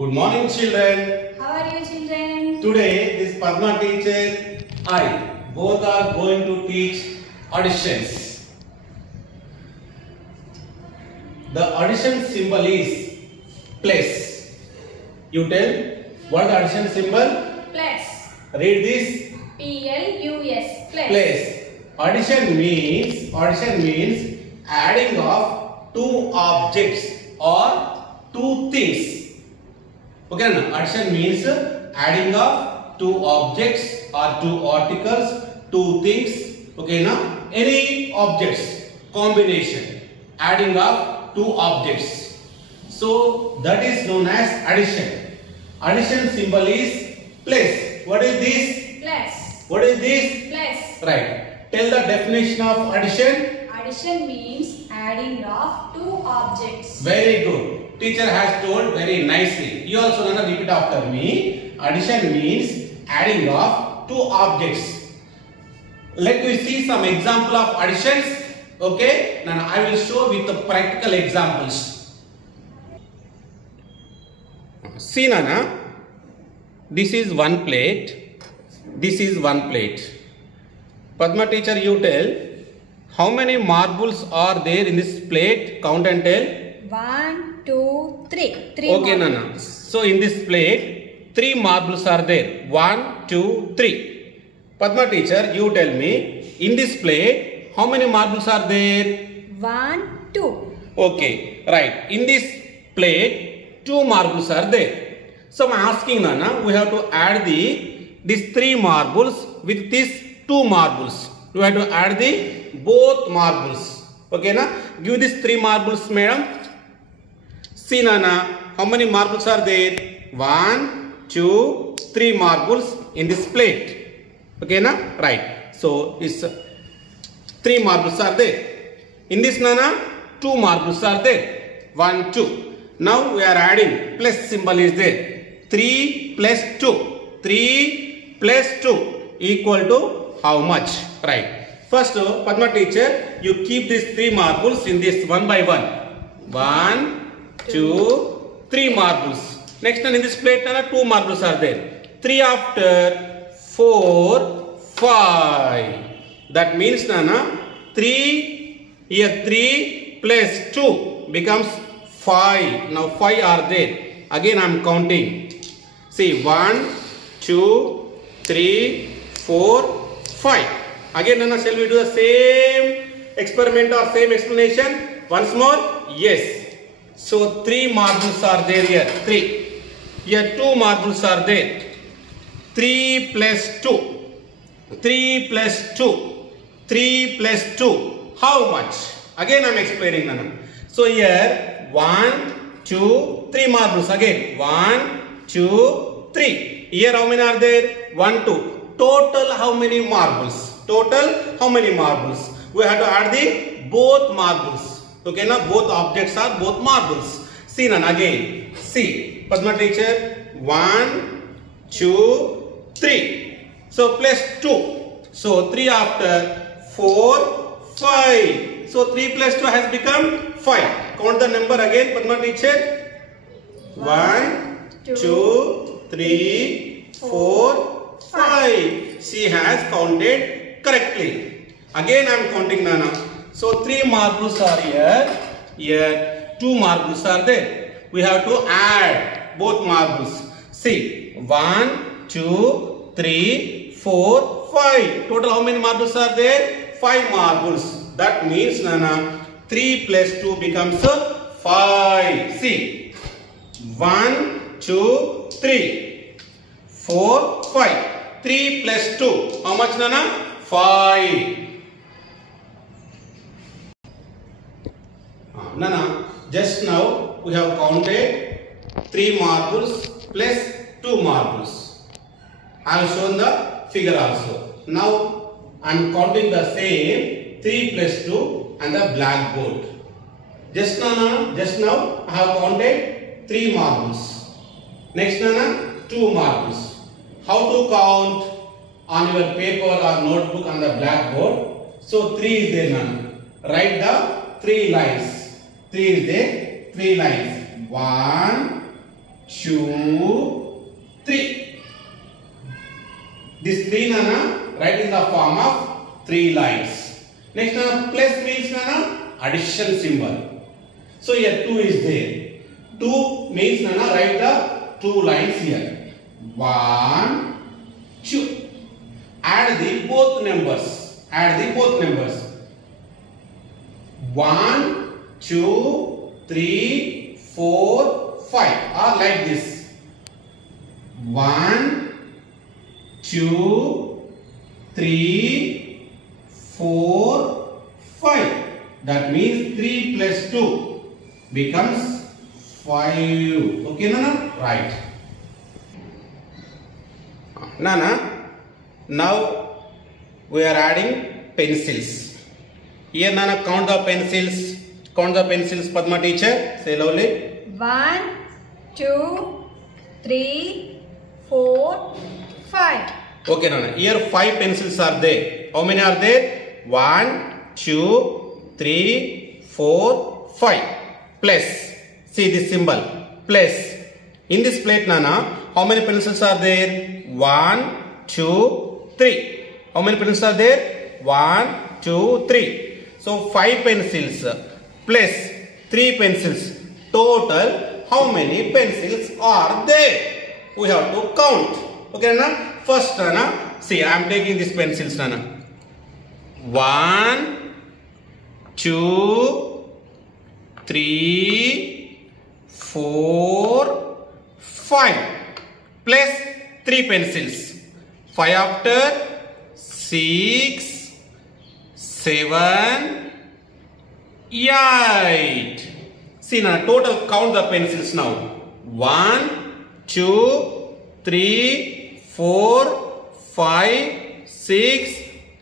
Good morning, children. How are you, children? Today, this Padma teacher, I, both are going to teach additions. The addition symbol is plus. You tell what the addition symbol? Plus. Read this. P-L-U-S. Plus. Plus. Addition means adding of two objects or two things. Okay, now addition means adding of two objects or two articles, two things. Okay, now any objects combination, adding of two objects. So that is known as addition. Addition symbol is plus. What is this? Plus. What is this? Plus. Right. Tell the definition of addition. Addition means adding of two objects. Very good. Teacher has told very nicely. You also gonna repeat after me. Addition means adding of two objects. Let me see some example of additions. Okay. Now I will show with the practical examples. See Nana. This is one plate. This is one plate. Padma teacher, you tell how many marbles are there in this plate? Count and tell. 1, 2, 3. Okay, Nana. So in this plate, 3 marbles are there. 1, 2, 3. Padma teacher, you tell me in this plate, how many marbles are there? 1, 2. Okay, right. In this plate, 2 marbles are there. So I'm asking Nana, we have to add these 3 marbles with these 2 marbles. We have to add both marbles. Okay, na? Give these 3 marbles, madam. See, Nana, how many marbles are there? 1, 2, 3 marbles in this plate. Okay, na? Right. So, it's 3 marbles are there. In this, Nana, 2 marbles are there. 1, 2. Now, we are adding. Plus symbol is there. 3 plus 2. 3 plus 2 equal to how much? Right. First, Padma teacher, you keep these 3 marbles in this one by one. 1, 2, 3 marbles. Next one in this plate, 2 marbles are there. 3 after 4, 5. That means, Nana, 3 here 3 plus 2 becomes 5. Now 5 are there. Again I am counting. See 1, 2, 3, 4, 5. Again, Nana, shall we do the same experiment or same explanation? Once more? Yes. So, 3 marbles are there here. 3. Here 2 marbles are there. 3 plus 2. 3 plus 2. 3 plus 2. How much? Again, I am explaining, Nana. So, here 1, 2, 3 marbles. Again, 1, 2, 3. Here how many are there? 1, 2. Total how many marbles? Total how many marbles? We have to add both marbles. Okay, now both objects are both marbles. See now again. See, Padma teacher, 1, 2, 3. So plus 2. So 3 after 4, 5. So 3 plus 2 has become 5. Count the number again, Padma teacher. 1, 2, 3, 4, 5. She has counted correctly. Again I am counting, Nana. So 3 marbles are here. Here 2 marbles are there. We have to add both marbles. See 1, 2, 3, 4, 5. Total how many marbles are there? 5 marbles. That means, Nana, 3 plus 2 becomes 5. See 1, 2, 3, 4, 5. 3 plus 2. How much, Nana? 5. Nana, just now we have counted 3 marbles plus 2 marbles. I have shown the figure also. Now I am counting the same 3 plus 2 and the blackboard. Just now I have counted 3 marbles. Next, Nana, 2 marbles. How to count on your paper or notebook on the blackboard? So 3 is there, Nana. Write the 3 lines. 3 is there. 3 lines. 1, 2, 3. This 3 Nana, write in the form of 3 lines. Next Nana, plus means Nana, addition symbol. So here 2 is there. 2 means Nana, write the 2 lines here. 1, 2. Add the both numbers. Add the both numbers. 1, 2, 3, 4, 5. Or like this. 1, 2, 3, 4, 5. That means 3 plus 2 becomes 5. Okay, Nana? Right. Nana, now we are adding pencils. Here, Nana, count the pencils. Count the pencils, Padma teacher. Say loudly. 1, 2, 3, 4, 5. Okay, Nana. Here 5 pencils are there. How many are there? 1, 2, 3, 4, 5. Plus. See this symbol. Plus. In this plate, Nana, how many pencils are there? 1, 2, 3. How many pencils are there? 1, 2, 3. So 5 pencils plus 3 pencils. Total, how many pencils are there? We have to count. Okay, Nana? First, Nana, see, I am taking these pencils, Nana. 1, 2, 3, 4, 5. Plus 3 pencils. 5 after 6, 7, 8. See now, total count the pencils now. 1, 2, 3, 4, 5, 6,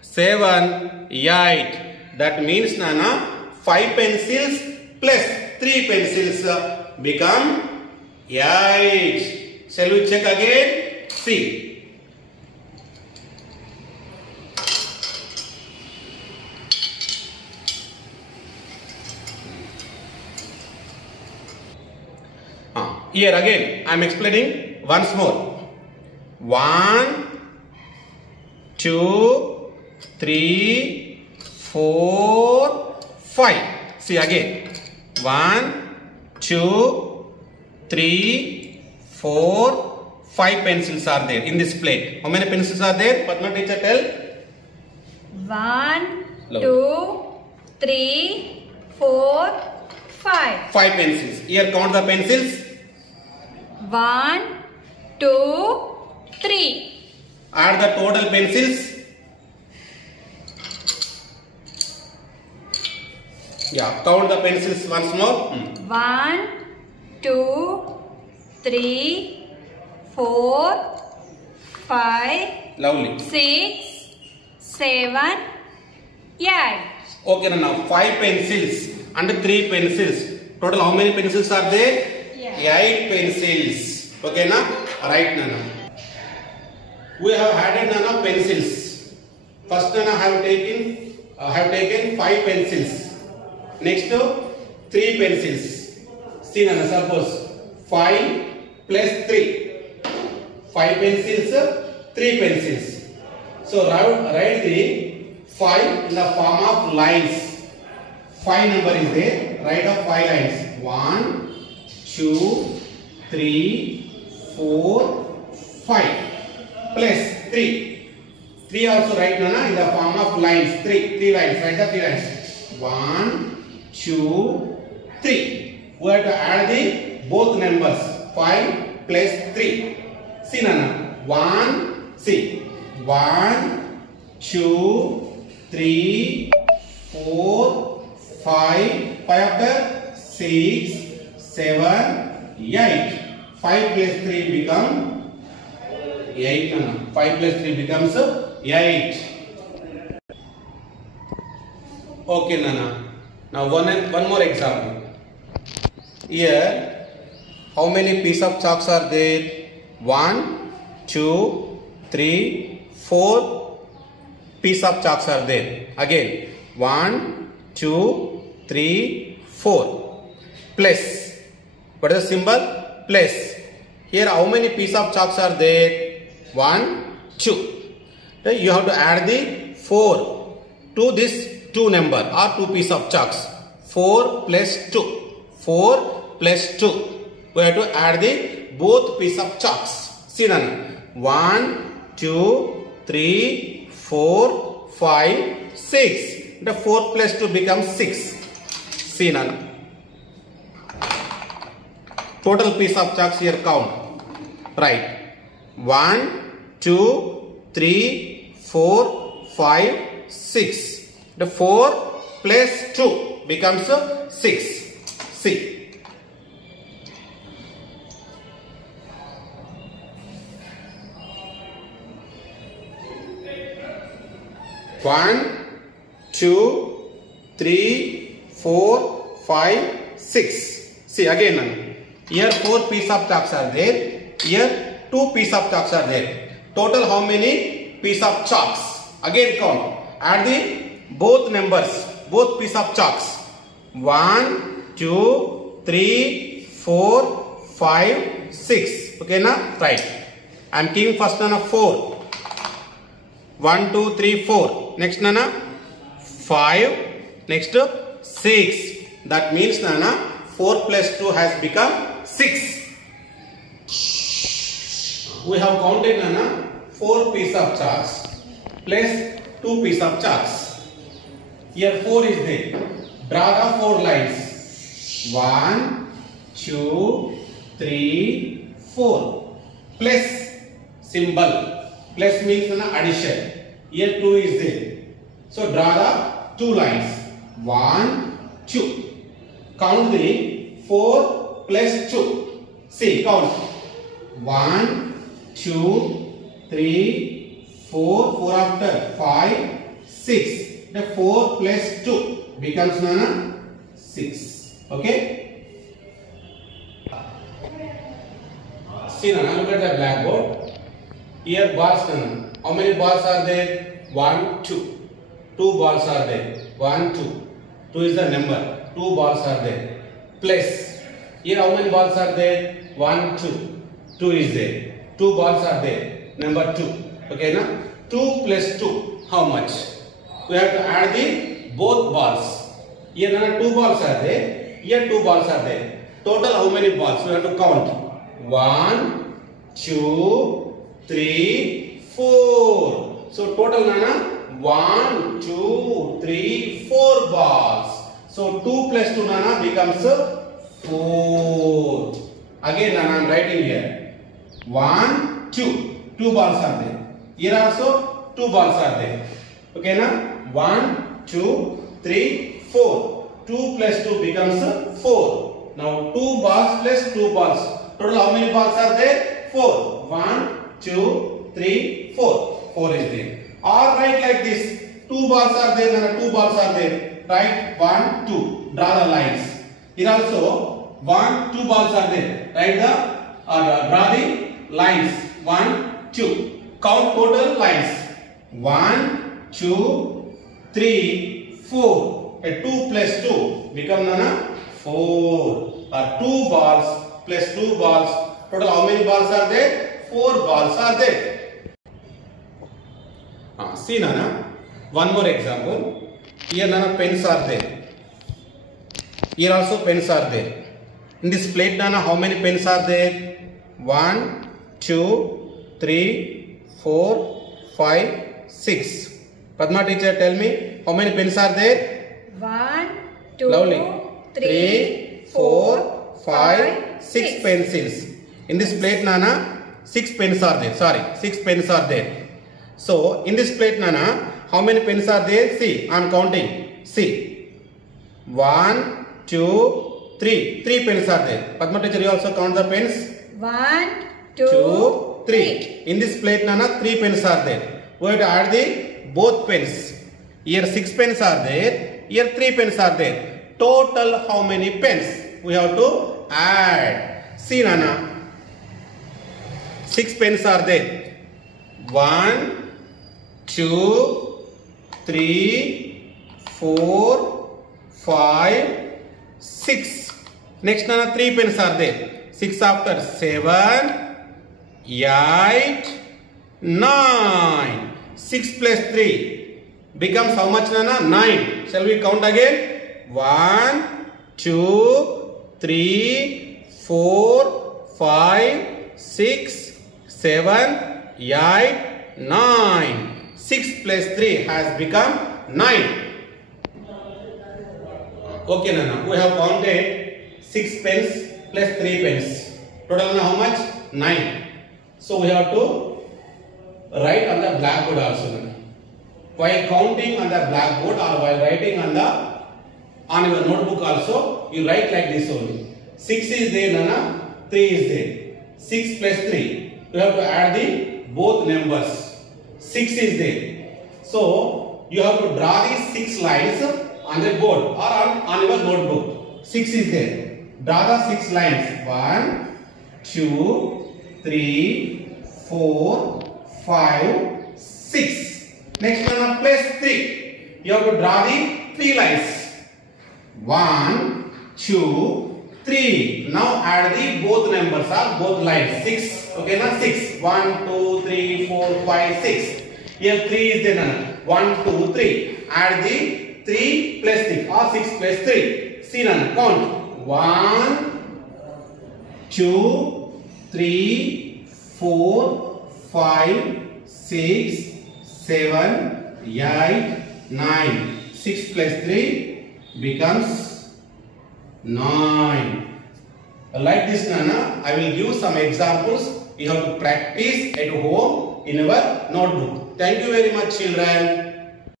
7, 8. That means, Nana, 5 pencils plus 3 pencils become 8. Shall we check again? See. Here again, I am explaining once more. 1, 2, 3, 4, 5. See again. 1, 2, 3, 4, 5 pencils are there in this plate. How many pencils are there? Padma teacher, tell. 1, 2, 3, 4, 5. 5 pencils. Here count the pencils. 1, 2, 3. Add the total pencils. Yeah, count the pencils once more. 1, 2, 3, 4, 5. Lovely. 6, 7, 8. Okay, now 5 pencils and 3 pencils. Total how many pencils are there? 8 pencils. Okay, now right, Nana. We have added, Nana, pencils. First, Nana, have taken 5 pencils. Next, 3 pencils. See, Nana, suppose 5 plus 3. 5 pencils, 3 pencils. So write the 5 in the form of lines. 5 number is there. Write of 5 lines. 1, 2, 3, 4, 5. Plus 3. 3 also write, Nana, in the form of lines. 3 lines. Write the 3 lines. 1, 2, 3. We have to add the both numbers. 5 plus 3. See, Nana. 1. See. 1, 2, 3, 4, 5. 5 after 6, 7, 8. 5 plus 3 become 8. Nana. 5 plus 3 becomes 8. Okay, Nana. Now one more example. Here, how many pieces of chalks are there? 1, 2, 3, 4 pieces of chalks are there. Again, 1, 2, 3, 4. Plus. What is the symbol? Plus. Here how many pieces of chalks are there? 1, 2. You have to add the 4 to this 2 number or 2 pieces of chalks. 4 plus 2. 4 plus 2. We have to add the both pieces of chalks. See then. 1, 2, 3, 4, 5, 6. The 4 plus 2 becomes 6. See now. Total piece of chalks here count. Right. 1, 2, 3, 4, 5, 6. The 4 plus 2 becomes 6. See. 1, 2, 3, 4, 5, 6. See again. Here 4 pieces of chalks are there. Here 2 pieces of chalks are there. Total how many pieces of chalks? Again count. Add the both numbers, both pieces of chalks. 1, 2, 3, 4, 5, 6. Okay na? Right. I am keeping first nana 4. 1, 2, 3, 4. Next nana 5. Next 6. That means nana 4 plus 2 has become 6. We have counted nana 4 pieces of chalks plus 2 pieces of chalks. Here 4 is there. Draw the 4 lines. 1, 2, 3, 4. Plus symbol. Plus means addition. Here 2 is there. So draw the 2 lines. 1, 2. Count the 4 plus 2. See, count. 1, 2, 3, 4. 4 after 5, 6. The 4 plus 2 becomes nana 6. Okay. See nana, look at the blackboard. Here balls nana. How many balls are there? 1, 2. 2 balls are there. 1, 2. 2 is the number. 2 balls are there. Plus. Here how many balls are there? 1, 2. 2 is there. 2 balls are there. Number 2. Okay na? 2 plus 2. How much? We have to add the both balls. Here nana 2 balls are there. Here 2 balls are there. Total how many balls? We have to count. 1, 2, 3, 4. So total nana 1, 2, 3, 4 balls. So 2 plus 2 nana becomes 4. Again nana I am writing here. 1, 2. 2 balls are there. Here also 2 balls are there. Okay na? 1, 2, 3, 4. 2 plus 2 becomes 4. Now 2 balls plus 2 balls. Total how many balls are there? 4. 1, 2, 3, 4. 4 is there. Or write like this. 2 balls are there, 2 balls are there. Write 1, 2. Draw the lines. Here also 1, 2 balls are there. Write the draw the lines. 1, 2. Count total lines. 1, 2, 3, 4. 2 plus 2 become nana 4. 2 balls plus 2 balls. Total how many balls are there? 4 balls are there. See nana, one more example. Here nana pens are there. Here also pens are there. In this plate nana how many pens are there? 1, 2, 3, 4, 5, 6. Padma teacher, tell me how many pens are there? 1, 2, Lovely. 3, 4, 5, 6 pencils. In this plate nana 6 pens are there. Sorry, 6 pens are there. So in this plate nana how many pens are there? See, I am counting. See, 1, 2, 3. 3 pens are there. Padma teacher, you also count the pens. 1, 2, 2, 3. In this plate nana 3 pens are there. We have to add the both pens. Here 6 pens are there. Here 3 pens are there. Total how many pens? We have to add. See nana, 6 pens are there. 1, 2, 3, 4, 5, 6. Next nana 3 pens are there. 6 after 7, 8, 9. 6 plus 3 becomes how much, Nana? 9. Shall we count again? 1, 2, 3, 4, 5, 6, 7, 8, 9. 6 plus 3 has become 9. Okay, Nana. We have counted 6 pence plus 3 pence. Total Nana, how much? 9. So we have to write on the blackboard also, Nana. While counting on the blackboard or while writing on your notebook also, you write like this only. 6 is there, Nana. 3 is there. 6 plus 3. You have to add the both numbers. 6 is there. So you have to draw these 6 lines on the board or on your notebook. 6 is there. Draw the 6 lines. 1, 2, 3, 4, 5, 6. Next one, place 3. You have to draw the 3 lines. 1, 2, 3. Now add the both numbers or both lines. 6. Okay, now 6. 1, 2, 3, 4, 5, 6. Here 3 is there. 1, 2, 3. Add the 3 plus 6 or 6 plus 3. See now, count. 1, 2, 3, 4, 5, 6, 7, 8, 9. 6 plus 3 becomes 9. Like this, Nana, I will give some examples. You have to practice at home in your notebook. Thank you very much, children.